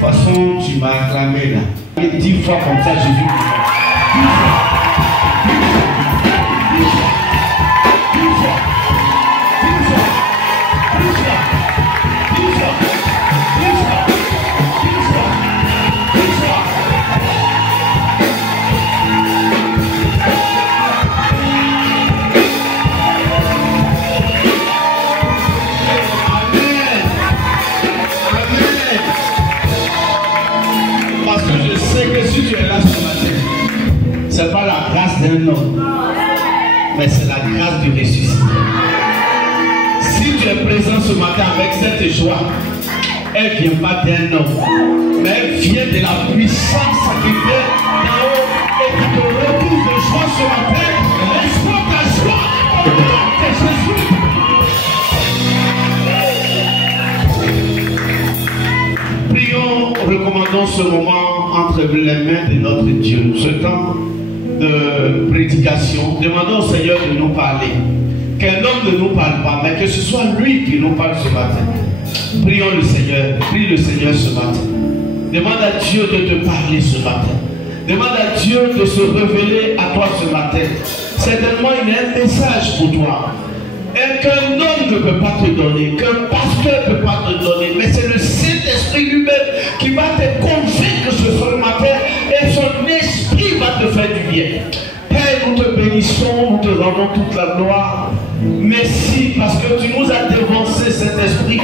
façon, tu m'as acclamé là. Et 10 fois comme ça, j'ai vu. 10 fois. 10 fois. 10 fois. 10 fois. 10 fois. 10 fois. 10 fois. 10 fois. 10 fois. 10 fois. Que si tu es là ce matin, ce n'est pas la grâce d'un homme, mais c'est la grâce du ressuscité. Si tu es présent ce matin avec cette joie, elle ne vient pas d'un homme, mais elle vient de la puissance qui vient d'en haut et qui te retrouve de joie ce matin. Laisse-moi ta joie au nom de Jésus. Prions, recommandons ce moment entre les mains de notre Dieu, ce temps de prédication. Demandons au Seigneur de nous parler. Qu'un homme ne nous parle pas, mais que ce soit lui qui nous parle ce matin. Prions le Seigneur, prie le Seigneur ce matin. Demande à Dieu de te parler ce matin. Demande à Dieu de se révéler à toi ce matin. Certainement, il y a un message pour toi. Et qu'un homme ne peut pas te donner, qu'un pasteur ne peut pas te donner, mais c'est le Saint-Esprit lui-même qui va te convaincre ce matin et son esprit va te faire du bien. Père, nous te bénissons, nous te rendons toute la gloire. Merci parce que tu nous as dévancé cet esprit.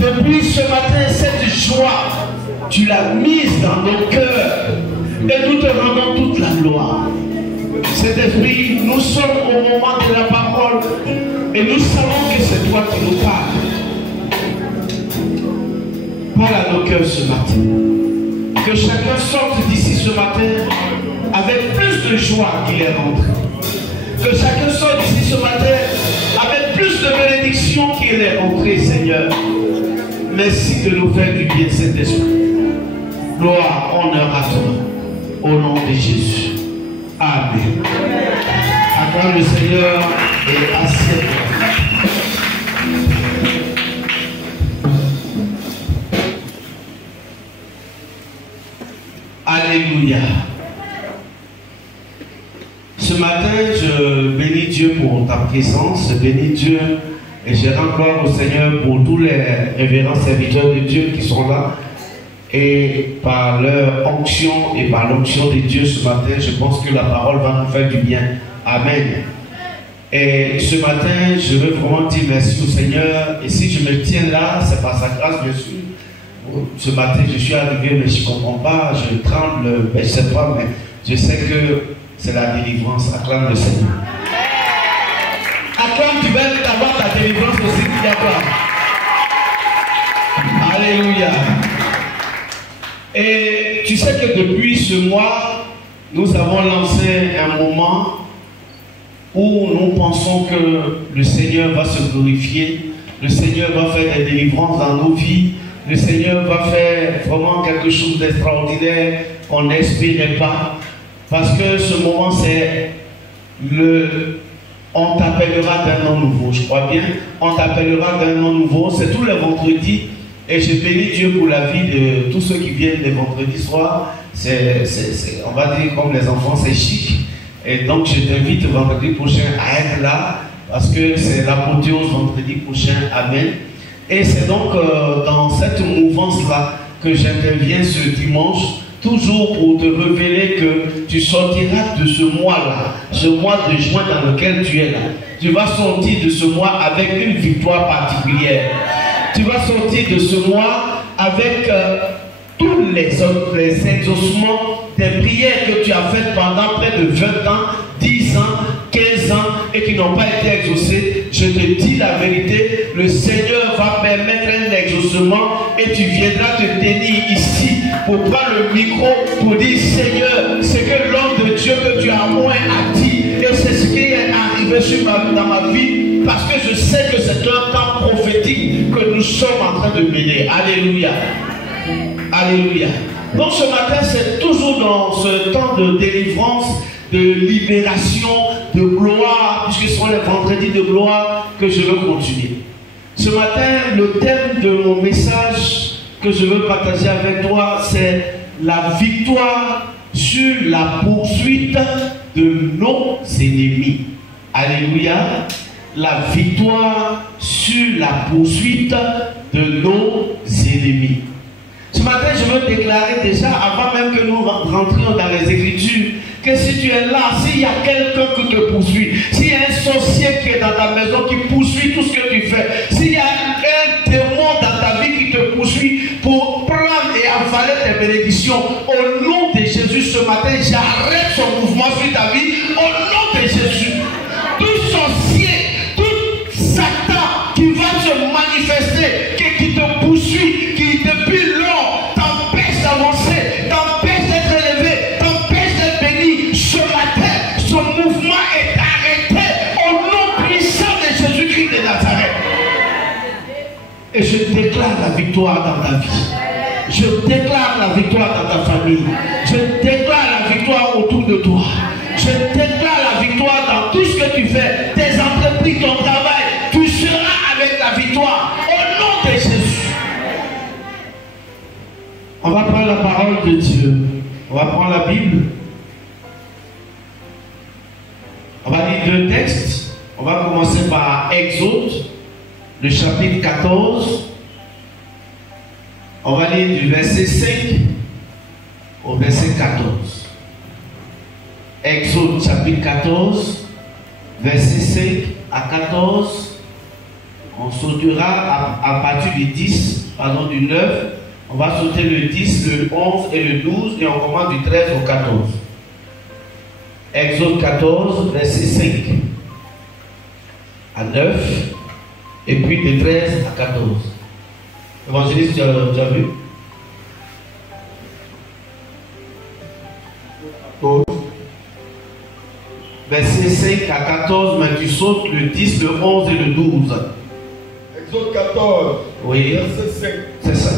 Depuis ce matin, cette joie, tu l'as mise dans nos cœurs et nous te rendons toute la gloire. Cet esprit, nous sommes au moment de la parole et nous savons que c'est toi qui nous parles. Parle à nos cœurs ce matin. Que chacun sorte d'ici ce matin avec plus de joie qu'il est rentré. Que chacun sorte d'ici ce matin avec plus de bénédiction qu'il est rentré, Seigneur. Merci de nous faire du bien, cet esprit. Gloire, honneur à toi. Au nom de Jésus. Amen. Acclame le Seigneur et assieds-toi. Alléluia. Ce matin, je bénis Dieu pour ta présence. Je bénis Dieu et je rends gloire au Seigneur pour tous les révérends serviteurs de Dieu qui sont là. Et par leur onction et par l'onction de Dieu ce matin, je pense que la parole va nous faire du bien. Amen. Et ce matin, je veux vraiment dire merci au Seigneur. Et si je me tiens là, c'est par sa grâce, bien sûr. Ce matin, je suis arrivé, mais je ne comprends pas, je tremble, je ne sais pas, mais je sais que c'est la délivrance. Acclame le Seigneur. Acclame, tu vas avoir ta délivrance aussi, tu acclames. Alléluia. Et tu sais que depuis ce mois, nous avons lancé un moment où nous pensons que le Seigneur va se glorifier, le Seigneur va faire des délivrances dans nos vies, le Seigneur va faire vraiment quelque chose d'extraordinaire qu'on n'espérait pas. Parce que ce moment, c'est on t'appellera d'un nom nouveau, je crois bien. On t'appellera d'un nom nouveau, c'est tous les vendredis. Et je bénis Dieu pour la vie de tous ceux qui viennent les vendredis soirs. On va dire comme les enfants, c'est chic. Et donc je t'invite vendredi prochain à être là, parce que c'est l'apothéose vendredi prochain. Amen. Et c'est donc dans cette mouvance-là que j'interviens ce dimanche, toujours pour te révéler que tu sortiras de ce mois-là, ce mois de juin dans lequel tu es là. Tu vas sortir de ce mois avec une victoire particulière. Tu vas sortir de ce mois avec tous les exaucements des prières que tu as faites pendant près de 20 ans, 10 ans, 15 ans et qui n'ont pas été exaucées. Je te dis la vérité, le Seigneur va permettre un exaucement et tu viendras te tenir ici pour prendre le micro pour dire Seigneur, c'est que l'homme de Dieu que tu as moins a dit et c'est ce qui est arrivé dans ma vie parce que je sais que c'est un temps prophétique que nous sommes en train de mener. Alléluia. Alléluia. Donc ce matin, c'est toujours dans ce temps de délivrance, de libération, de gloire, puisque ce sont les vendredis de gloire que je veux continuer. Ce matin, le thème de mon message que je veux partager avec toi, c'est la victoire sur la poursuite de nos ennemis. Alléluia. La victoire sur la poursuite de nos ennemis. Ce matin, je veux déclarer déjà, avant même que nous rentrions dans les Écritures, que si tu es là, s'il y a quelqu'un qui te poursuit, s'il y a un sorcier qui est dans ta maison, qui poursuit tout ce que tu fais, s'il y a un démon dans ta vie qui te poursuit pour prendre et avaler tes bénédictions, au nom de Jésus, ce matin, j'arrête son mouvement sur ta vie, au nom de Jésus. Tout sorcier, tout Satan qui va se manifester, qui te poursuit, qui depuis lors t'empêche d'avancer, t'empêche d'être élevé, t'empêche d'être béni, ce matin, son mouvement est arrêté au nom puissant de Jésus-Christ de Nazareth. Et je déclare la victoire dans ta vie. Je déclare la victoire dans ta famille. Je déclare la victoire autour de toi. Je déclare la victoire dans tout ce que tu fais, tes entreprises, ton travail. Tu seras avec la victoire au nom de Jésus. On va prendre la parole de Dieu. On va prendre la Bible. On va lire deux textes. On va commencer par Exode, le chapitre 14. On va lire du verset 5 au verset 14. Exode chapitre 14, verset 5 à 14. On sautera à partir du 10, pardon, du 9. On va sauter le 10, le 11 et le 12 et on commence du 13 au 14. Exode 14, verset 5 à 9 et puis de 13 à 14. Évangéliste, tu as vu? Verset 5 à 14, mais tu sautes le 10, le 11 et le 12. Exode 14, oui. Verset 5. C'est ça.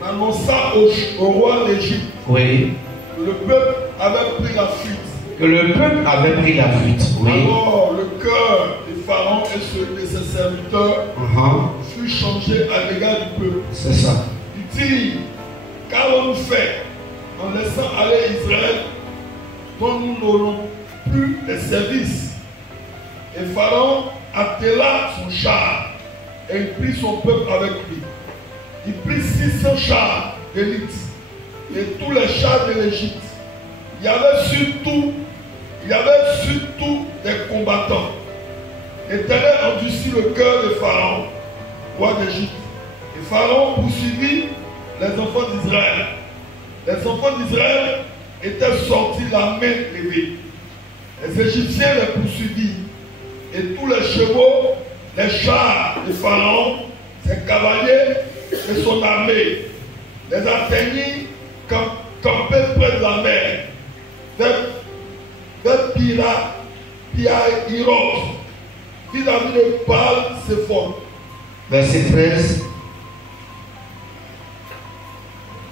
On annonça au roi d'Égypte, oui, que le peuple avait pris la fuite. Que le peuple avait pris la fuite. Oui. Alors le cœur des pharaons et celui de ses serviteurs fut changé à l'égard du peuple. C'est ça. Il dit, qu'allons-nous faire en laissant aller Israël, dont nous n'aurons plus de service? Et Pharaon attela son char et il prit son peuple avec lui. Il prit 600 chars d'élite et tous les chars de l'Égypte. Il y avait surtout des combattants. L'Éternel endurcit le cœur de Pharaon, roi d'Égypte. Et Pharaon poursuivit les enfants d'Israël. Les enfants d'Israël étaient sortis la main levée. Les Égyptiens les poursuivirent. Et tous les chevaux, les chars de Pharaon, ses cavaliers et son armée les atteignirent campés près de la mer, vers Pi-Hahiroth, vis-à-vis de Baal-Séphon. Verset 13.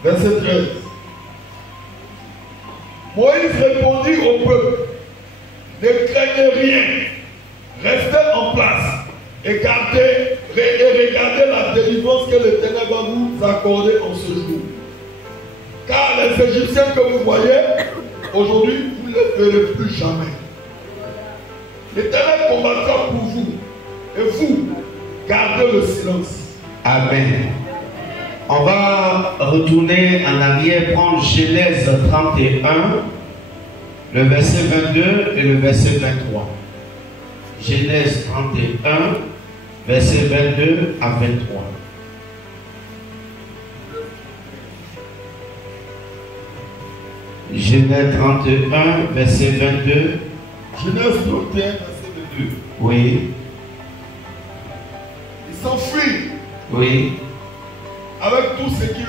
Verset 13. Moïse répondit au peuple, ne craignez rien, restez en place et regardez la délivrance que l'Éternel va vous accorder en ce jour. Car les Égyptiens que vous voyez, aujourd'hui, vous ne les verrez plus jamais. L'Éternel combattra pour vous, et vous, gardez le silence. Amen. On va retourner en arrière, prendre Genèse 31, le verset 22 et le verset 23. Genèse 31, verset 22 à 23. Genèse 31, verset 22. Genèse 31, verset 22. Oui. Il s'enfuit. Oui. Avec tout ce qui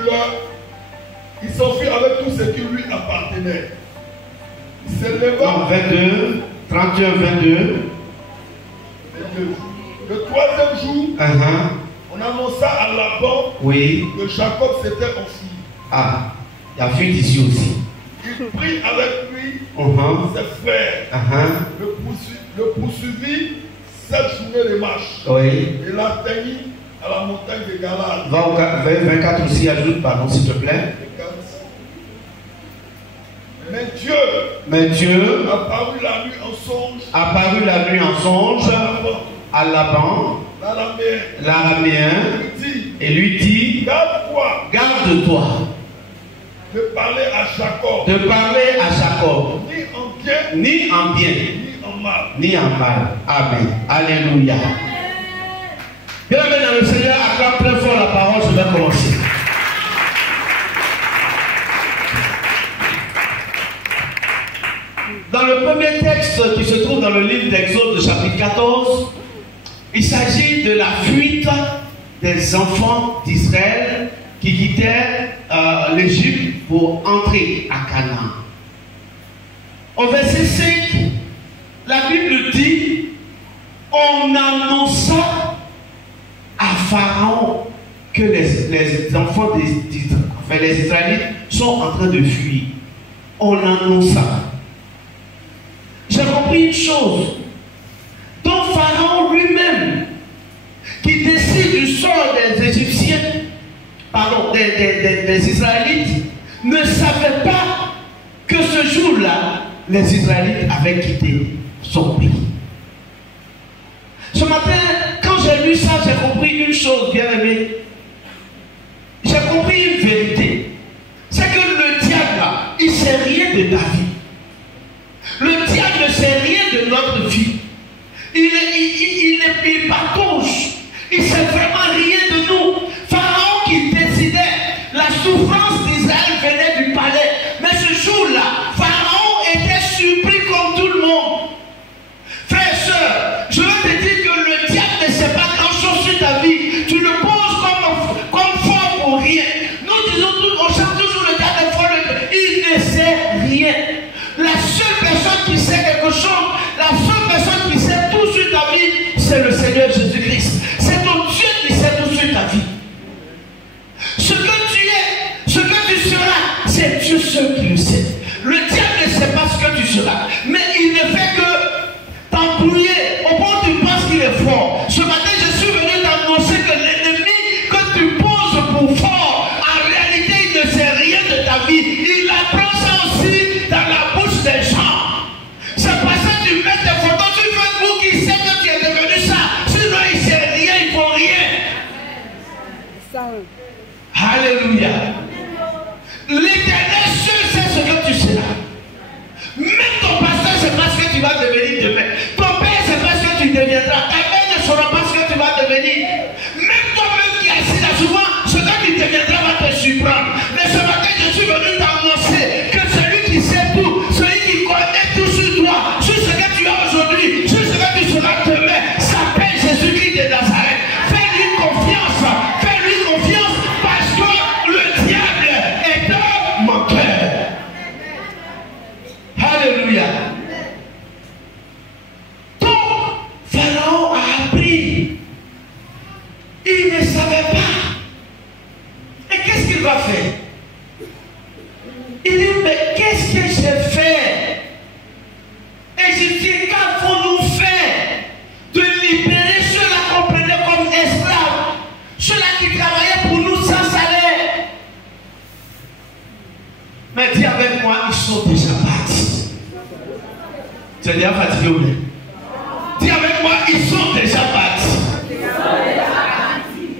il s'enfuit avec tout ce qui lui appartenait. Il s'éleva. Non, 22, 31, 22. Le troisième jour, on annonça à Laban que Jacob s'était enfui. Ah, il y a fuite ici aussi. Il prit avec lui ses frères, le poursuivit 7 journées de marche. Oui. Il l'atteignit à la montagne de Galade. Va au 24 aussi, ajoute, pardon, s'il te plaît. 24. Mais Dieu apparut la nuit en songe. Apparut la nuit en songe à Laban, l'araméen, et lui dit, garde-toi de parler à Jacob, ni en bien, ni en mal. Amen. Alléluia. Bienvenue dans le Seigneur, acclame très fort la parole, je vais commencer. Dans le premier texte qui se trouve dans le livre d'Exode, chapitre 14, il s'agit de la fuite des enfants d'Israël qui quittaient l'Égypte pour entrer à Canaan. Au verset 5, la Bible dit, on annonça à Pharaon que les enfants les Israélites sont en train de fuir. On annonça. J'ai compris une chose. Donc Pharaon lui-même, qui décide du sort des Égyptiens, pardon, des Israélites, ne savait pas que ce jour-là, les Israélites avaient quitté son pays. Ce matin, quand j'ai lu ça, j'ai compris une chose, bien aimé. J'ai compris une vérité. C'est que le diable, il ne sait rien de ta vie. Le diable ne sait rien de notre vie. Il patauge. Il ne sait vraiment rien de nous. Pharaon qui décidait, la souffrance d'Israël venait du palais. Mais ce jour-là, Pharaon était surpris comme tout le monde. Frères et sœurs, je veux te dire que le diable ne sait pas grand-chose sur ta vie. Tu le poses comme fort pour rien. Nous disons, on chante toujours le diable est fort. Il ne sait rien. La seule personne qui sait quelque chose, la seule personne qui sait tout sur ta vie, c'est le Seigneur Jésus-Christ. C'est ton Dieu qui sait tout sur ta vie. Ce que tu es, ce que tu seras, c'est Dieu seul qui le sait. Le diable ne sait pas ce que tu seras, mais il ne fait que t'embrouiller au point où tu penses qu'il est fort. Ce matin, je suis venu t'annoncer que l'ennemi que tu poses pour fort, en réalité, il ne sait rien de ta vie. Il apprend ça aussi dans la bouche des gens. C'est pas ça que tu mets tes photos sur Facebook, il sait que tu es devenu ça. Sinon, il ne sait rien, il ne faut rien. Alléluia. L'Éternel seul sait ce que tu seras. Même ton pasteur ne sait pas ce que tu vas devenir demain. Ton père ne sait pas ce que tu deviendras. Ta mère ne saura pas ce que tu vas devenir. Même toi-même qui es assis là souvent, ce que tu deviendras va te surprendre. Mais ce matin, je suis venu t'annoncer que celui qui sait tout, celui qui connaît tout sur toi, sur ce que tu as aujourd'hui, sur ce que tu seras demain, s'appelle Jésus-Christ de Nazareth. Fais-lui confiance. Fais-lui confiance parce que le diable est un menteur. Alléluia. Donc, Pharaon a appris. Il ne savait pas. Et qu'est-ce qu'il va faire? Il dit, mais qu'est-ce que j'ai fait? Égyptiens, qu'avons-nous fait de libérer ceux-là qu'on prenait comme esclaves, ceux-là qui travaillaient pour nous sans salaire? Mais dis avec moi, ils sont déjà partis. Tu es déjà fatigué ou bien? Dis avec moi, ils sont déjà partis.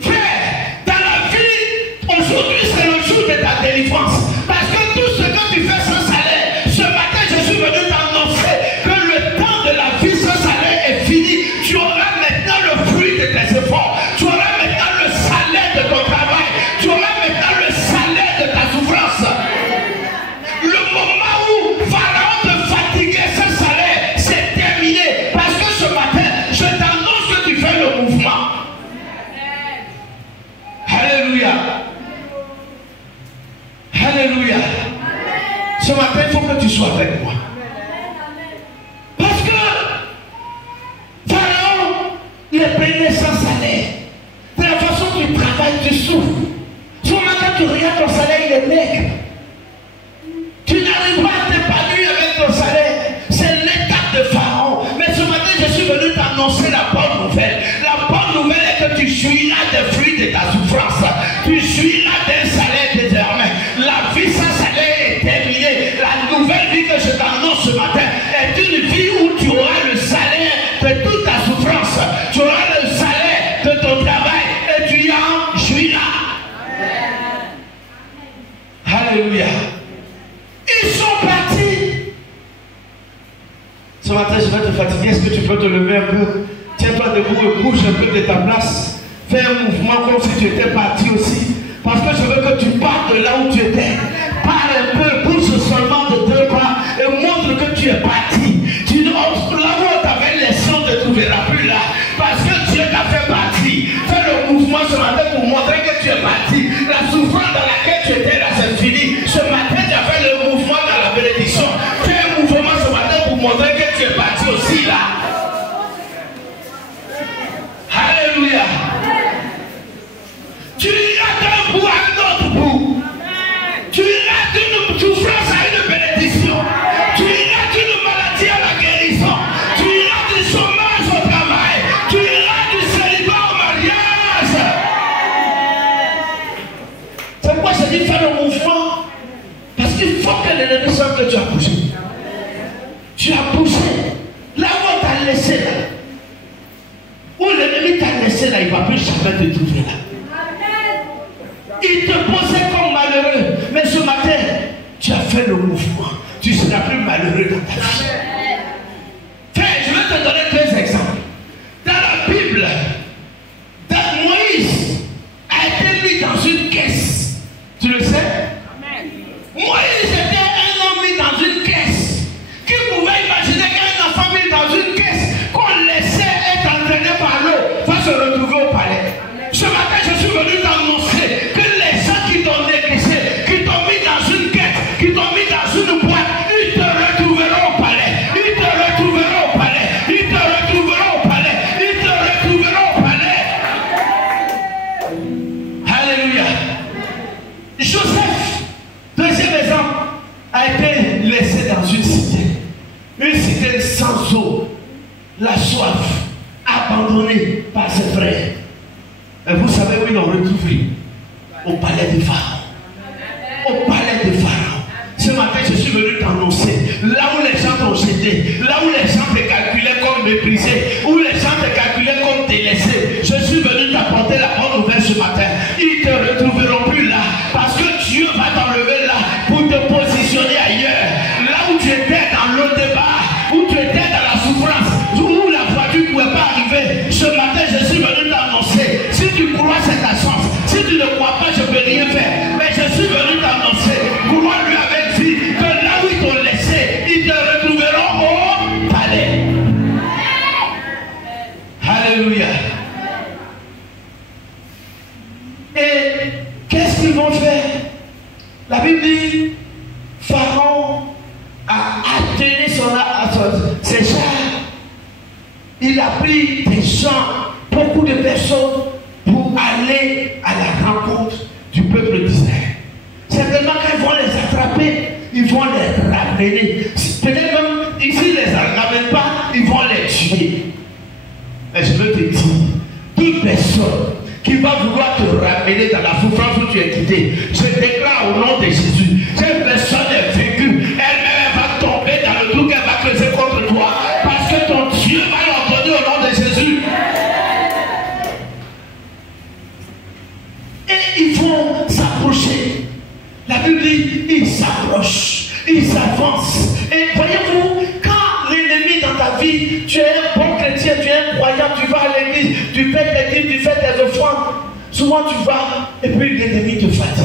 Frère, dans la vie, aujourd'hui c'est le jour de ta délivrance. Parce que tout ce que tu fais sans salaire, ce matin je suis venu t'annoncer que le temps de la vie sans salaire est fini. Tu auras maintenant le fruit de tes efforts. Tu auras maintenant le salaire de ton travail. Tu auras maintenant le salaire de ta souffrance. Le moment où Pharaon te fatiguait sans salaire, c'est terminé. Parce que ce matin, je t'annonce que tu Ce matin, je vais te fatiguer. Est-ce que tu peux te lever un peu? Tiens-toi debout et bouge un peu de ta place. Fais un mouvement comme si tu étais parti aussi. Parce que je veux que tu partes de là où tu étais. Parle un peu, bouge seulement de 2 pas et montre que tu es parti. Tu là où on t'avait laissé, on ne te trouvera plus là. Parce que Dieu t'a fait partie. Fais le mouvement ce matin pour montrer que tu es parti. La souffrance dans laquelle tu étais là, c'est fini. Ce matin, tu as fait le mouvement dans la bénédiction. Fais un mouvement ce matin pour montrer que tu es parti aussi là. Alléluia. Tu iras d'un bout à un autre bout. Tu iras d'une souffrance à une bénédiction. Tu iras d'une maladie à la guérison. Tu iras du chômage au travail. Tu iras du célibat au mariage. C'est pourquoi je dis faire le mouvement. Parce qu'il faut que l'ennemi sache que tu as bougé. Tu as bougé. Là où on t'a laissé là. Où l'ennemi t'a laissé là, il ne va plus jamais te trouver là. Il te posait comme malheureux. Mais ce matin, tu as fait le mouvement. Tu ne seras plus malheureux dans ta vie. Frère, je vais te donner 2 exemples. Dans la Bible, Moïse a été mis dans une caisse. Tu le sais? Moïse était un homme mis dans une caisse. Qui pouvait imaginer qu'un enfant mis dans une caisse qu'on laissait être entraîné par l'eau va se retrouver au palais? Ce matin, je suis venu t'annoncer que les gens qui t'ont négligé, qui t'ont mis dans une quête, qui t'ont mis dans une boîte, ils te retrouveront au palais. Ils te retrouveront au palais. Ils te retrouveront au palais. Ils te retrouveront au palais. Alléluia. Joseph, deuxième exemple, a été laissé dans une cité. Une cité sans eau, la soif, abandonnée par ses frères. Et vous savez où ils l'ont retrouvé? Au palais de Pharaon. Au palais de Pharaon. Ce matin, je suis venu t'annoncer. Là où les gens t'ont jeté, là où les gens te calculaient comme méprisé, où les gens te calculaient comme délaissé, je suis venu t'apporter la bonne nouvelle ce matin. Ils ne te retrouveront plus là. Parce que Dieu va t'enlever là pour te positionner ailleurs. Là où tu étais dans l'eau de bas, où tu étais dans la souffrance, où la voiture ne pouvait pas arriver. Ce matin, je suis venu t'annoncer. Si tu crois, c'est ta chance. Si tu ne crois pas, je ne peux rien faire. Mais je suis venu t'annoncer. Crois-lui avec vie que là où ils t'ont laissé, ils te retrouveront au palais. Alléluia. Et qu'est-ce qu'ils vont faire? La Bible dit, Pharaon a attelé ses chars. Il a pris des gens, beaucoup de personnes, pour aller à la rencontre du peuple d'Israël. Certainement qu'ils vont les attraper, ils vont les ramener. Peut-être même, ici, ils ne les ramènent pas, ils vont les tuer. Mais je veux te dire, toute personne qui va vouloir te ramener dans la souffrance où tu es quitté, je déclare au nom de Jésus, cette personne est vaincue, elle-même va tomber dans le trou qu'elle va creuser contre toi, parce que ton Dieu va l'entendre au nom de Jésus. Et ils vont s'approcher. La Bible dit, ils s'approchent, ils s'avancent. Et voyez-vous, quand l'ennemi dans ta vie, tu es un bon chrétien, tu es un croyant, tu vas à l'église, tu fais tes dîmes, tu fais tes offrandes. Souvent tu vas et puis l'ennemi te fatigue.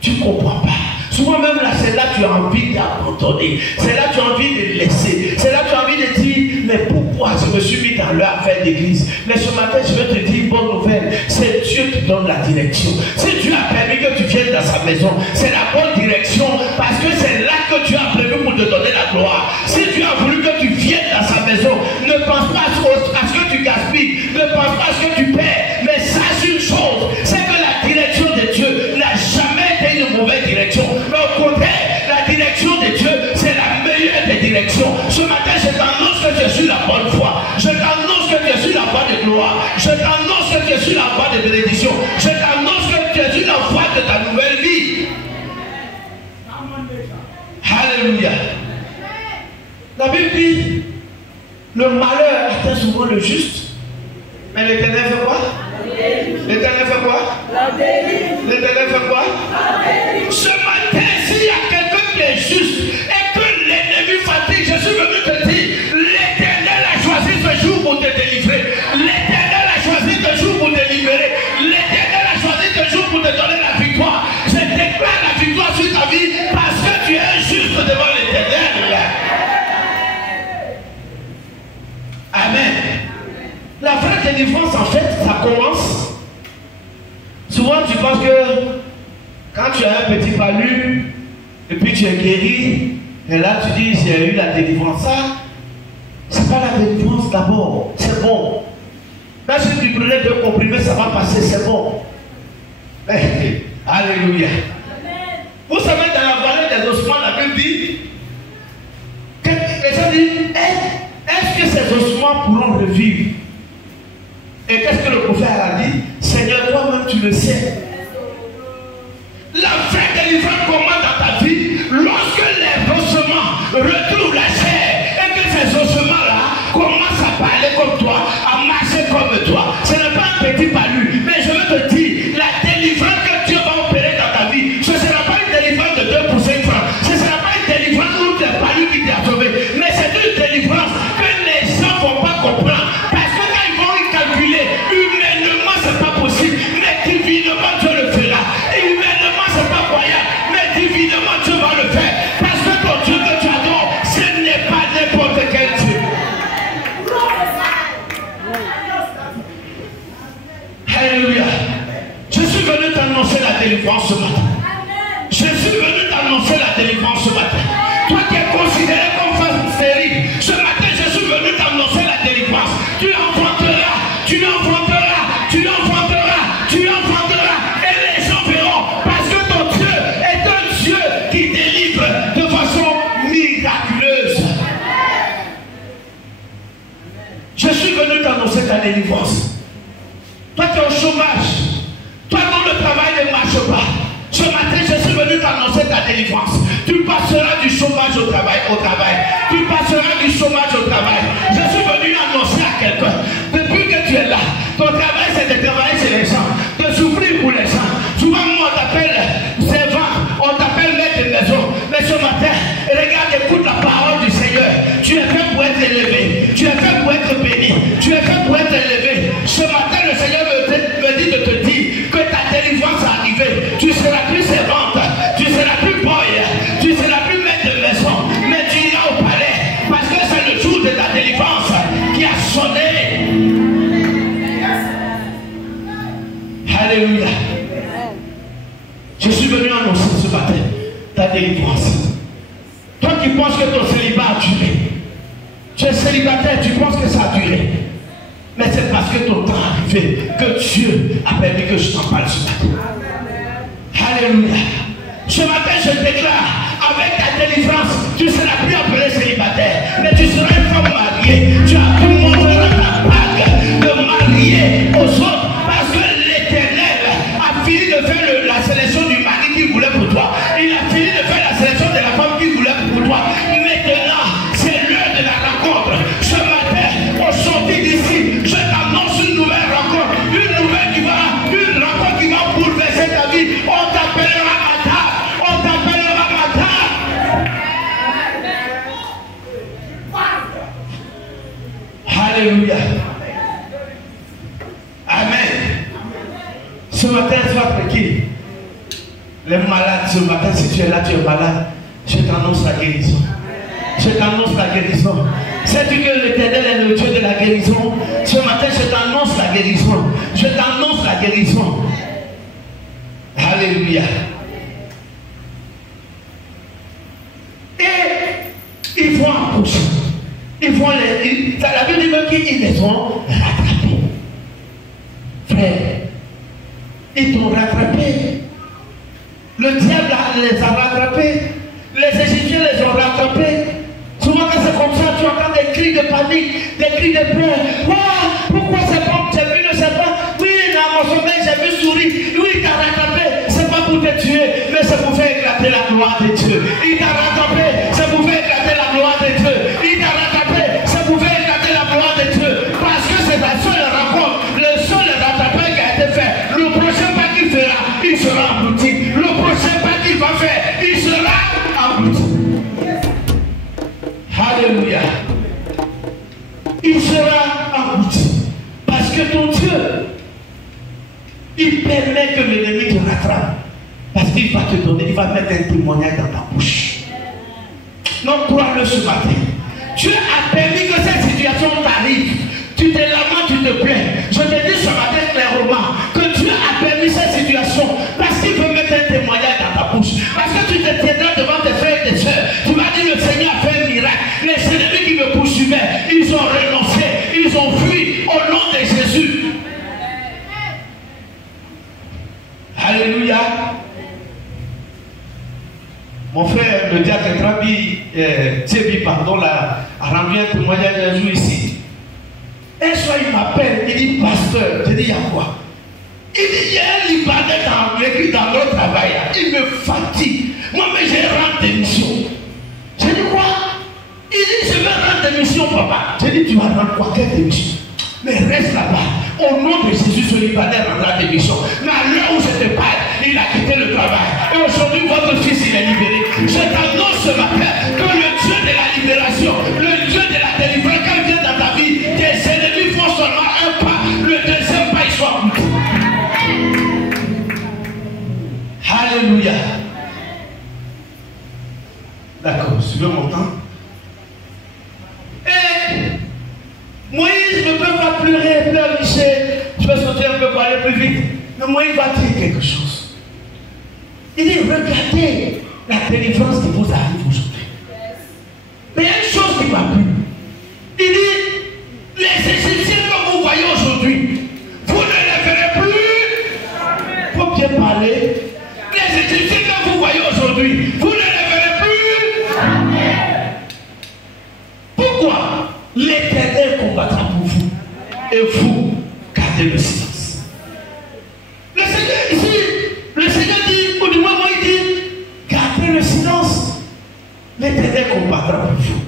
Tu ne comprends pas. Souvent même là, c'est là que tu as envie d'abandonner. C'est là que tu as envie de laisser. C'est là que tu as envie de dire, mais pourquoi je me suis mis dans leur affaire d'église? Mais ce matin, je vais te dire une bonne nouvelle. C'est Dieu qui donne la direction. Si Dieu a permis que tu viennes dans sa maison, c'est la bonne direction parce que c'est là que Dieu a prévu pour te donner la gloire. Si Dieu a voulu que tu viennes dans sa maison, ne pense pas à ce que tu gaspilles, ne pense pas à ce que tu perds, mais sache une chose, c'est que la direction de Dieu n'a jamais été une mauvaise direction. Mais au contraire, la direction de Dieu, c'est la meilleure des directions. Ce matin, je t'annonce que je suis la bonne foi. Je t'annonce que je suis la voie de gloire. Je t'annonce que je suis la voie de bénédiction. Je t'annonce que je suis la voie de ta nouvelle vie. Alléluia. La Bible dit, le malheur atteint souvent le juste. Mais l'Éternel fait quoi? L'Éternel fait quoi? L'Éternel fait quoi? Ce matin, s'il y a quelqu'un qui est juste et que l'ennemi fatigue, je suis venu te dire, délivrance, en fait, ça commence. Souvent, tu penses que quand tu as un petit palu, et puis tu es guéri, et là tu dis, j'ai eu la délivrance. Ça, c'est pas la délivrance d'abord, c'est bon. Là, si tu prenais 2 comprimés, ça va passer, c'est bon. Alléluia. Vous savez, dans la vallée des ossements, la Bible dit, que les gens disent, est-ce que ces ossements pourront revivre? Et qu'est-ce que le prophète a dit? Seigneur, toi-même tu le sais. La vraie délivrance commence dans ta vie lorsque les ossements retrouvent la chair et que ces ossements-là commencent à parler comme toi, à marcher comme toi. Ce n'est pas un petit palu, mais je veux te dire, la délivrance que Dieu va opérer dans ta vie, ce ne sera pas une délivrance de 2 pour 5 francs, ce ne sera pas une délivrance où tu es palu qui t'a sauvé, mais c'est une délivrance que les gens ne vont pas comprendre. Parce que quand ils vont y calculer, humainement c'est pas possible, mais divinement Dieu le fera. Humainement c'est pas croyable, mais divinement Dieu va le faire. Parce que ton Dieu que tu adores, ce n'est pas n'importe quel Dieu. Alléluia. Je suis venu t'annoncer la délivrance ce matin. Je suis venu t'annoncer la délivrance ce matin. Toi qui es considéré comme femme stérile, ce matin je suis venu t'annoncer la délivrance. Tu enfanteras, tu enfanteras, tu enfanteras, tu enfanteras, et les gens verront. Parce que ton Dieu est un Dieu qui délivre de façon miraculeuse. Je suis venu t'annoncer ta délivrance. Toi qui es au chômage, toi dont le travail ne marche pas, ce matin je suis venu t'annoncer ta délivrance. Tu passeras du chômage au travail, Tu passeras du chômage au travail. Je suis venu annoncer à quelqu'un, depuis que tu es là, ton travail c'est de travailler chez les gens, de souffrir pour les gens. Souvent on t'appelle servant, on t'appelle maître de maison. Mais ce matin, regarde, écoute la parole du Seigneur. Tu es fait pour être élevé, tu es fait pour être béni, tu es fait pour être élevé. Ce matin le Seigneur me dit de te dire que ta délivrance est arrivée. Tu seras plus servante, tu seras plus boy, tu seras plus maître de maison, mais tu iras au palais. Parce que c'est le jour de ta délivrance qui a sonné. Alléluia. Je suis venu annoncer ce matin ta délivrance. Toi qui penses que ton célibat a duré, tu es célibataire, tu penses que ça a duré. Mais c'est parce que ton temps est arrivé que Dieu a permis que je t'en parle ce matin. Alléluia. Ce matin, je déclare, avec ta délivrance, tu ne seras plus appelé célibataire, mais tu seras une femme mariée. Tu montreras ta bague de mariée aux autres, parce que l'Éternel a fini de faire la sélection du mari qu'il voulait pour toi. Il a fini de faire la sélection de la femme qu'il voulait pour toi. Maintenant, c'est l'heure de la rencontre. Ce matin, au sortir d'ici, je t'annonce une nouvelle rencontre. Une rencontre qui va bouleverser ta vie. On t'appellera à table. On t'appellera à table. Alléluia. Amen. Ce matin, sois tranquille. Les malades, ce matin, si tu es là, tu es malade, je t'annonce la guérison. Je t'annonce la guérison. Sais-tu que l'Éternel est le Dieu de la guérison? Ce matin, je t'annonce la guérison. Je t'annonce la guérison. Alléluia. Et ils vont accoucher. Ils vont la Bible dit même qu'ils les ont rattrapés. Frère, ils t'ont rattrapé. Le diable les a rattrapés. Les Égyptiens les ont rattrapés. Souvent quand c'est comme ça, tu entends des cris de panique, des cris de peur. Pourquoi c'est pas, j'ai vu le serpent? Oui, dans mon sommeil, j'ai vu souris. Oui, il t'a rattrapé. C'est pas pour te tuer, mais c'est pour faire éclater la gloire de Dieu. Il t'a rattrapé, c'est pour faire éclater la gloire de Dieu. Il t'a rattrapé, c'est pour faire éclater la gloire de Dieu. Parce que c'est la seule rencontre, le seul rattrapage qui a été fait. Le prochain pas qu'il fera, il sera englouti. Le prochain pas qu'il va faire, il sera englouti. Alléluia. Il sera englouti. Parce que ton Dieu, il permet que l'ennemi te rattrape. Parce qu'il va te donner, il va mettre un témoignage dans ta bouche. Non, crois-le ce matin. Dieu a permis que cette situation t'arrive. Tu te lamentes, tu te plains. Je me poursuivaient, ils ont renoncé, ils ont fui au nom de Jésus. Alléluia. Mon frère, le diacre Tchebi, pardon, a rendu un témoignage un jour ici. Un soir, il m'appelle, il dit, pasteur, je dis, il y a quoi? Il dit, il y a un Libanais dans notre travail, il me fatigue. Moi, mais j'ai rendu démission. J'ai dit, quoi? Il dit, je vais rendre démission, papa. J'ai dit, tu vas rendre quoi? Quelle démission? Mais reste là-bas. Au nom de Jésus, ce Libanais rendra démission. Mais à l'heure où je te parle, il a quitté le travail. Et aujourd'hui, votre fils, il est libéré. Je t'annonce ce matin que le Dieu de la libération, le Dieu de la délivrance, quand il vient dans ta vie, tes ennemis font seulement un pas. Le deuxième pas, il soit goûté. Alléluia. D'accord, suivez mon temps. Et Moïse ne peut pas pleurer, pleurnicher. Je vais sortir un peu pour aller plus vite. Mais Moïse va dire quelque chose. Il dit, regardez la délivrance qui vous arrive aujourd'hui. Mais il y a une chose qui m'a plu. Il dit, les Égyptiens que vous voyez aujourd'hui, vous ne les verrez plus. Il faut bien parler. Les Égyptiens que vous voyez aujourd'hui, vous ne les verrez plus. Pourquoi? L'Éternel combattra pour vous. Et vous, gardez le silence. Le Seigneur ici, le Seigneur dit, ou du moins moi il dit, gardez le silence. L'Éternel combattra pour vous.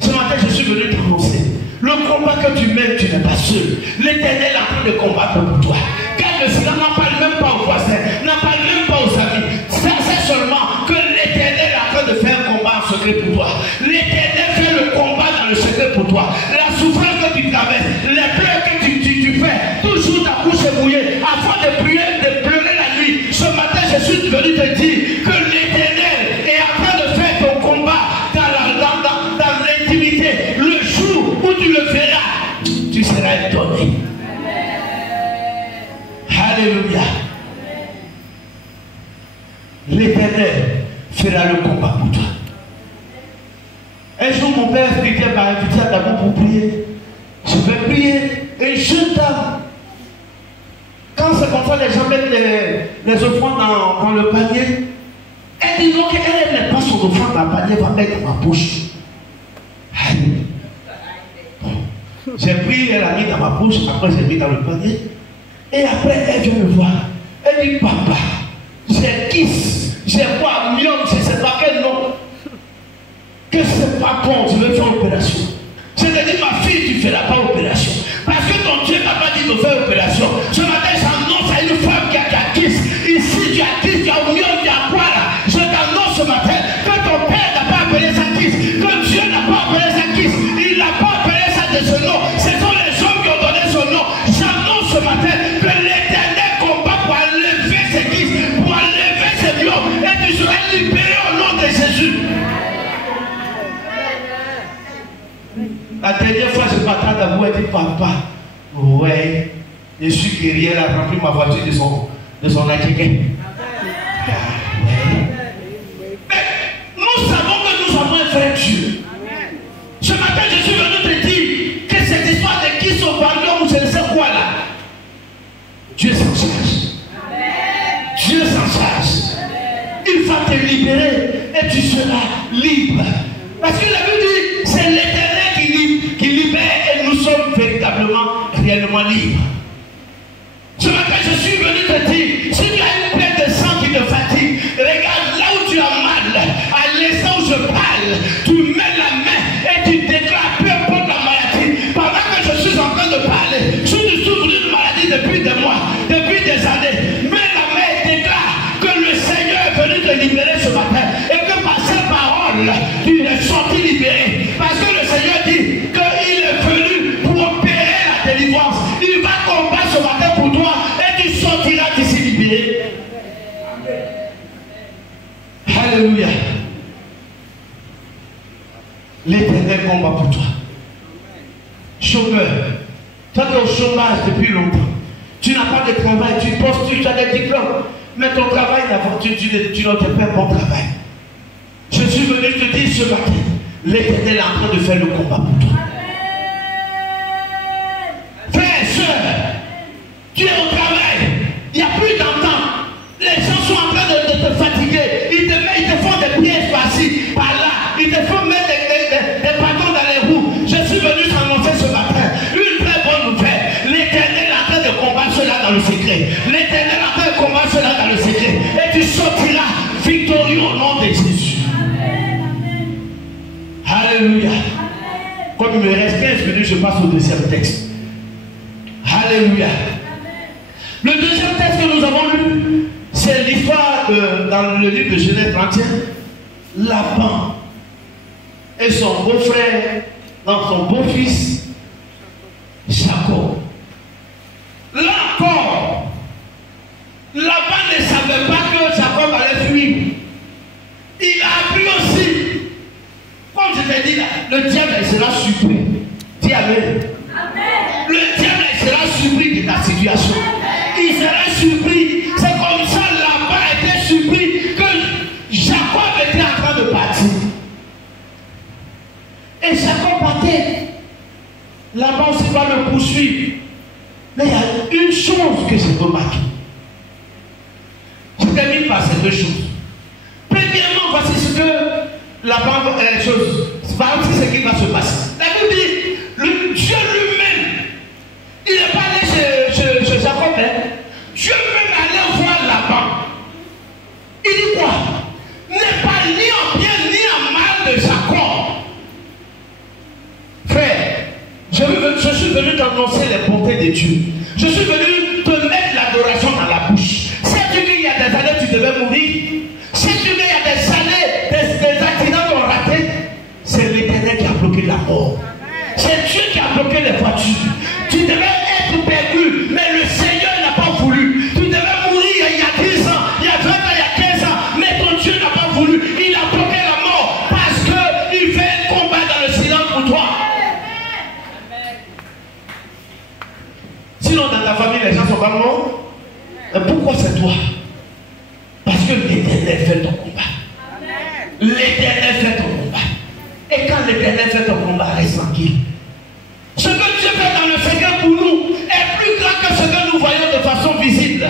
Ce matin, je suis venu t'annoncer. Le combat que tu mènes, tu n'es pas seul. L'Éternel est en train de combattre pour toi. Garde le silence, n'en parle même pas aux voisins, n'en parle même pas aux amis. Ça, c'est seulement que l'Éternel est en train de faire un combat en secret pour toi. L'Éternel fait le combat dans le secret pour toi. La souffrance que tu traverses, les pleurs que tu fais, toujours ta bouche est mouillée, afin de pleurer la nuit. Ce matin, je suis venu te dire que l'Éternel est en train de faire ton combat dans l'intimité. Le jour où tu le verras, tu seras étonné. Alléluia. L'Éternel fera le combat pour toi. Un jour, mon père spirituel m'a invité à d'abord pour prier. Je vais prier. Et une jeune dame, quand c'est comme ça, les gens mettent les offrandes dans le panier. Elle dit non, qu'elle ne met pas son offrande dans le panier, elle va mettre dans ma bouche. J'ai pris, elle a mis dans ma bouche, après j'ai mis dans le panier. Et après, elle vient me voir. Elle dit, papa, j'ai kiss, j'ai quoi, mion, je ne sais pas quel nom. Que c'est pas bon, je vais faire l'opération. Je te dis, ma fille, tu ne feras pas opération. Parce que ton Dieu t'a pas dit de faire opération. Ce matin, j'annonce à une femme qui a kiss. Ici, tu as kiss, tu as mion, tu as quoi là. Je t'annonce ce matin que ton père n'a pas appelé ça kiss. Que Dieu n'a pas appelé ça kiss. Il n'a pas appelé ça de ce nom. Ce sont les hommes qui ont donné ce nom. J'annonce ce matin que l'Éternel combat pour enlever ces kiss, pour enlever ces mions. Et tu seras libéré au nom de Jésus. La dernière fois, je m'attends à vous et dit, papa, ouais, je suis guéri, elle a rempli ma voiture de son adjectif. Mais nous savons que nous avons un vrai Dieu. Ce matin, je suis venu te dire que cette histoire de qui sont vendus ou je ne sais quoi là, Dieu s'en charge. Dieu s'en charge. Il va te libérer et tu seras libre. Parce que la Bible dit, c'est l'Éternel qui libère et nous sommes véritablement, réellement libres. Ce matin, je suis venu te dire, si tu as une plaie de sang qui te fatigue, regarde là où tu as mal, à l'instant où je parle, tu mets la main et tu déclares peu importe la maladie. Pendant que je suis en train de parler, si tu souffres d'une maladie depuis des mois, depuis des années, mets la main et déclare que le Seigneur est venu te libérer ce matin et que par cette parole, tu es sorti libéré. Parce que le Seigneur dit qu'il est venu pour opérer la délivrance. Il va combattre ce matin pour toi et tu sortiras d'ici libéré. Alléluia. L'Éternel combat pour toi. Chômeur, toi tu es au chômage depuis longtemps. Tu n'as pas de travail, tu postules, tu as des diplômes. Mais ton travail, tu ne fais pas un bon travail. Je suis venu te dire ce matin L'Éternel est en train de faire le combat pour toi. Frères et sœurs, tu es au travail, il n'y a plus d'entente. Les gens sont en train de te fatiguer. Ils te font des pièges par-ci, par-là. Ils te font mettre des bâtons dans les roues. Je suis venu t'annoncer ce matin une très bonne nouvelle. L'Éternel est en train de combattre cela dans le secret. L'Éternel est en train de combattre cela dans le secret. Et tu sortiras victorieux au nom de Jésus. Alléluia. Comme il me reste 15 minutes, je passe au deuxième texte. Alléluia. Le deuxième texte que nous avons lu, c'est l'histoire dans le livre de Genèse 31. Laban et son beau-frère, son beau-fils, Jacob. Là encore, Laban ne savait pas que Jacob allait fuir. Il a appris aussi. Comme je t'ai dit là, le diable sera surpris. Dis Amen. Le diable sera surpris de ta situation. Il sera surpris. C'est comme ça Laban a été surpris que Jacob était en train de partir. Et Jacob partait. Laban aussi va le poursuivre. Mais il y a une chose que j'ai remarquée. Je termine par ces deux choses. Premièrement, voici ce que Laban va faire les choses. Voici ce qui va se passer. La Bible dit, le Dieu lui-même, il n'est pas allé chez Jacob. Dieu même allait voir Laban. Il dit quoi? N'est pas ni en bien ni en mal de Jacob. Frère, je suis venu t'annoncer les bontés de Dieu. Je suis venu te mettre l'adoration dans la bouche. Sais-tu qu'il y a des années tu devais mourir? Sais-tu qu'il y a des années, des accidents qu'on raté? C'est l'Éternel qui a bloqué la mort. C'est Dieu qui a bloqué les voitures. Tu devais être perdu, mais le Seigneur n'a pas voulu. Tu devais mourir il y a 10 ans, il y a 20 ans, il y a 15 ans, mais ton Dieu n'a pas voulu. Il a bloqué la mort parce qu'il fait un combat dans le silence pour toi. Sinon, dans ta famille, les gens sont pas morts. Mais pourquoi c'est toi? Parce que l'Éternel fait ton combat. L'Éternel fait ton combat. Et quand l'Éternel fait ton combat, reste tranquille. Ce que Dieu fait dans le secret pour nous est plus grand que ce que nous voyons de façon visible.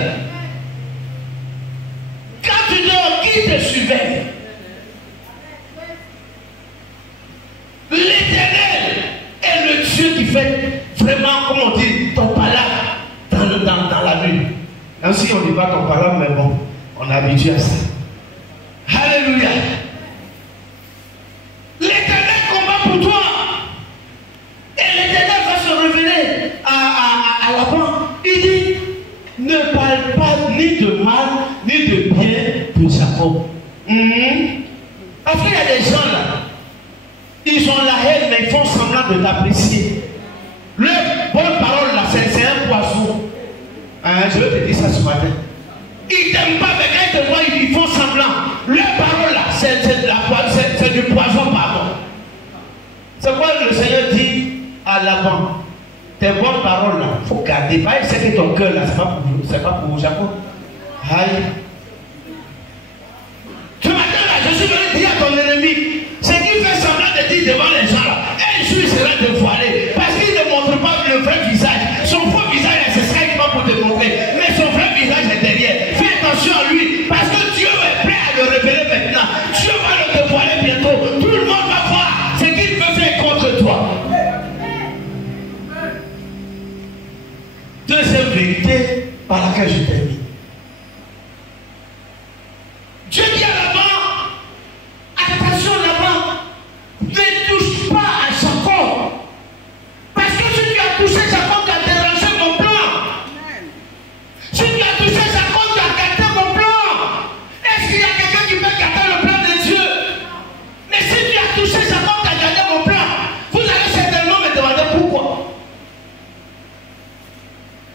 Quand tu dors, qui te surveille? L'Éternel est le Dieu qui fait vraiment, comme on dit, ton palabre dans la nuit. Ainsi, on ne dit pas ton palabre, mais bon, on est habitué à ça. Alléluia. L'Éternel combat pour toi. Et l'Éternel va se révéler à Laban. Il dit, ne parle pas ni de mal, ni de bien de Jacob. Parce qu'il y a des gens là, ils ont la haine, mais ils font semblant de t'apprécier. Leur bonne parole là, c'est un poison. Je vais te dire ça ce matin. Ils t'aiment pas, mais quand ils te voient, ils font semblant. Leur parole là, c'est du poison, pardon. C'est quoi le Seigneur dit à Laban? Tes bonnes paroles là, il faut garder. Pas c'est que ton cœur là, c'est pas pour Jacob. Aïe. Ce matin là, je suis venu dire à ton ennemi, c'est qu'il fait semblant de dire devant les gens là, un jour il sera dévoilé. Parce qu'il ne montre pas le vrai visage. Son faux visage, c'est ça qu'il va pour te montrer. Mais son vrai visage est derrière. Fais attention à lui. Parce que Dieu est prêt à le révéler maintenant. Dieu va le dévoiler bientôt. Tout le monde va voir ce qu'il peut faire contre toi. Deuxième vérité par laquelle je termine. Dieu dit à Laban, attention Laban, ne touche pas à Jacob. Parce que si tu as touché Jacob, tu as dérangé mon plan. Si tu as touché Jacob, tu as gâté mon plan. Est-ce qu'il y a quelqu'un qui peut gâter le plan de Dieu? Mais si tu as touché Jacob, tu as gâté mon plan. Vous allez certainement me demander pourquoi.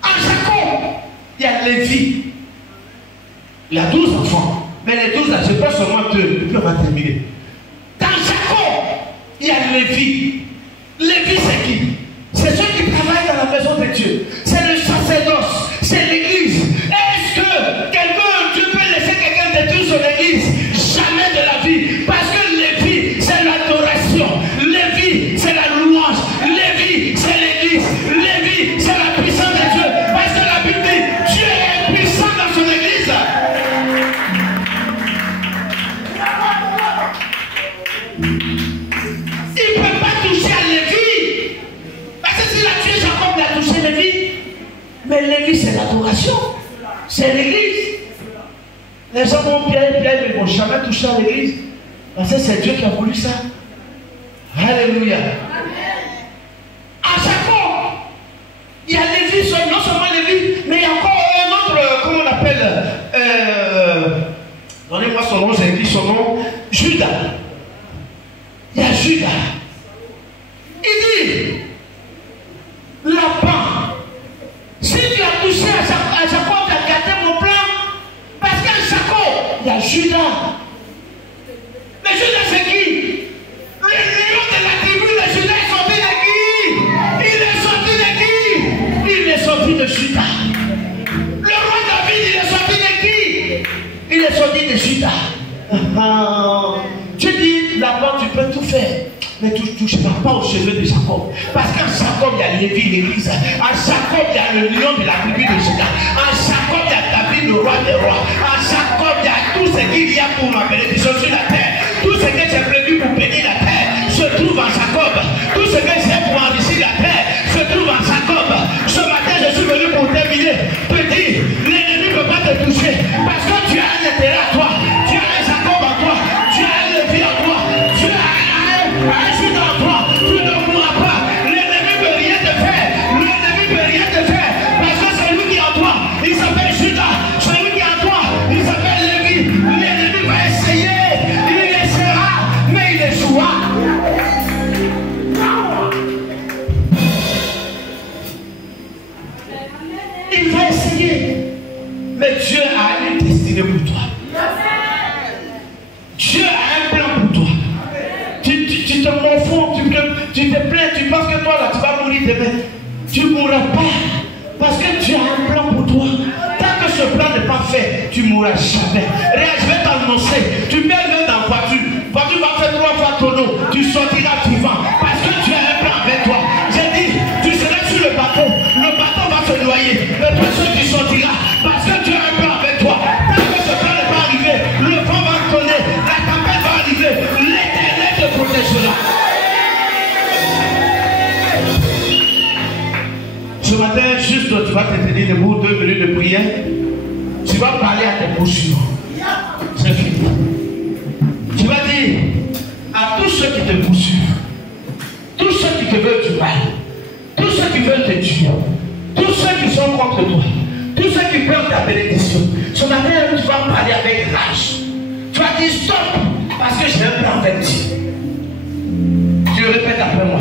En Jacob, il y a Lévi. Il a 12 enfants. Mais les 12 là, je prends seulement 2. Et puis on va terminer. Dans Jacob, il y a Lévi. Lévi, c'est qui? C'est ceux qui travaillent dans la maison de Dieu. C'est le sacerdoce. C'est l'église. Est-ce que Dieu peut laisser quelqu'un détruire son église? Jamais de la vie. Parce que Lévi, c'est l'adoration. Les gens vont Pierre, mais ne vont jamais toucher à l'église. Parce que c'est Dieu qui a voulu ça. Alléluia. À Jacob, il y a Lévi, non seulement Lévi, mais il y a encore un autre, comment on appelle, donnez-moi son nom, j'ai écrit son nom, Judas. Il y a Judas. Il dit, Laban, si tu as touché à Jacob, tu as gâté mon plan. Parce qu'à Jacob, il y a Judas. Mais Judas c'est qui? Le lion de la tribu de Judas est sorti de qui? Il est sorti de qui? Il est sorti de Judas. Le roi David, il est sorti de qui? Il est sorti de Judas. Tu dis, là-bas, tu peux tout faire. Mais tu ne toucheras pas aux cheveux de Jacob. Parce qu'en Jacob, il y a Lévi, l'église. En Jacob, il y a le lion de la tribu de Judas. En Jacob, il y a David, le roi des rois. En Jacob, il y a tout ce qu'il y a pour ma bénédiction sur la terre. Tout ce que j'ai prévu pour bénir la terre se trouve en Jacob. Tout ce que j'ai pour enrichir la terre se trouve en Jacob. Ce matin, je suis venu pour terminer. Petit, l'ennemi ne peut pas te toucher. Parce que tu as un intérêt à toi. Tu as un Jacob en toi. Tu as un Lévi en toi. Tu as un Judas en toi. Tu ne mourras pas. L'ennemi ne peut rien te faire. L'ennemi ne peut rien te faire. Parce que c'est lui qui est en toi. Il s'appelle Judas. Celui qui est en toi, il s'appelle Lévi. L'ennemi va essayer. Mais il échouera. Il va essayer. Mais Dieu a une destinée pour toi. Dieu a un plan pour toi. Tu te morfonds, tu te plains, tu penses que toi là tu vas mourir demain. Tu ne mourras pas. Parce que Dieu a un plan pour toi. Tant que ce plan n'est pas fait, tu ne mourras jamais. Regarde, je vais t'annoncer. Tu mets le dans la voiture. La voiture va faire 3 fois ton eau. Tu sortiras vivant. Parce que tu as un plan avec toi. J'ai dit, tu seras sur le bateau. Le bateau va se noyer. Mais toi seul tu sortiras. Parce que tu as un plan avec toi. Tant que ce plan n'est pas arrivé, le vent va tourner. La tempête va arriver. L'Éternel te protégera. Ce matin, juste tu vas te tenir debout 2 minutes de prière. Tu vas parler à tes poursuivants. C'est fini. Tu vas dire à tous ceux qui te poursuivent, tous ceux qui te veulent du mal, tous ceux qui veulent te tuer, tous ceux qui sont contre toi, tous ceux qui perdent ta bénédiction. Ce matin, tu vas parler avec rage. Tu vas dire stop, parce que j'ai un plan avec Dieu. Tu répètes après moi.